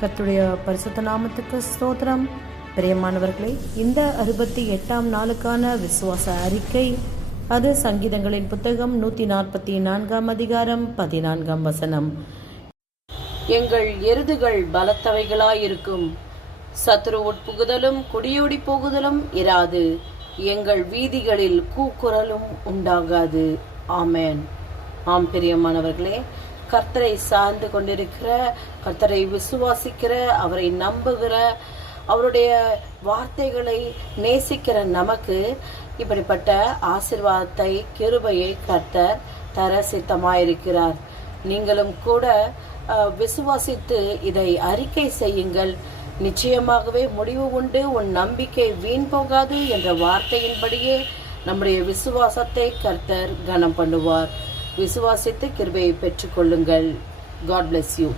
கர்த்தருடைய பரிசுத்த நாமத்துக்கு ஸ்தோத்திரம். பிரியமானவர்களே, இந்த 68ஆம் நாளுக்கான விசுவாச அறிக்கை, அது சங்கீதங்களின் புத்தகம் 144ஆம் அதிகாரம் 14ஆம் வசனம். எங்கள் எருதுகள் பலத்தவைகளாயிருக்கும், சத்துரு உட்புகுதலும் குடியோடி போகுதலும் இராது, எங்கள் வீதிகளில் கூக்குரலும் உண்டாகாது. ஆமேன். ஆம் பிரியமானவர்களே, கர்த்தரை சார்ந்து கொண்டிருக்கிற, கர்த்தரை விசுவாசிக்கிற, அவரை நம்புகிற, அவருடைய வார்த்தைகளை நேசிக்கிற நமக்கு இப்படிப்பட்ட ஆசீர்வாதத்தை, கிருபையை கர்த்தர் தர சித்தமாயிருக்கிறார். நீங்களும் கூட விசுவாசித்து இதை அறிக்கை செய்யுங்கள். நிச்சயமாகவே முடிவு உண்டு, உன் நம்பிக்கை வீண் போகாது என்ற வார்த்தையின்படியே நம்முடைய விசுவாசத்தை கர்த்தர் கனம் பண்ணுவார். விசுவாசித்து கிருபையை பெற்றுக்கொள்ளுங்கள். God bless you.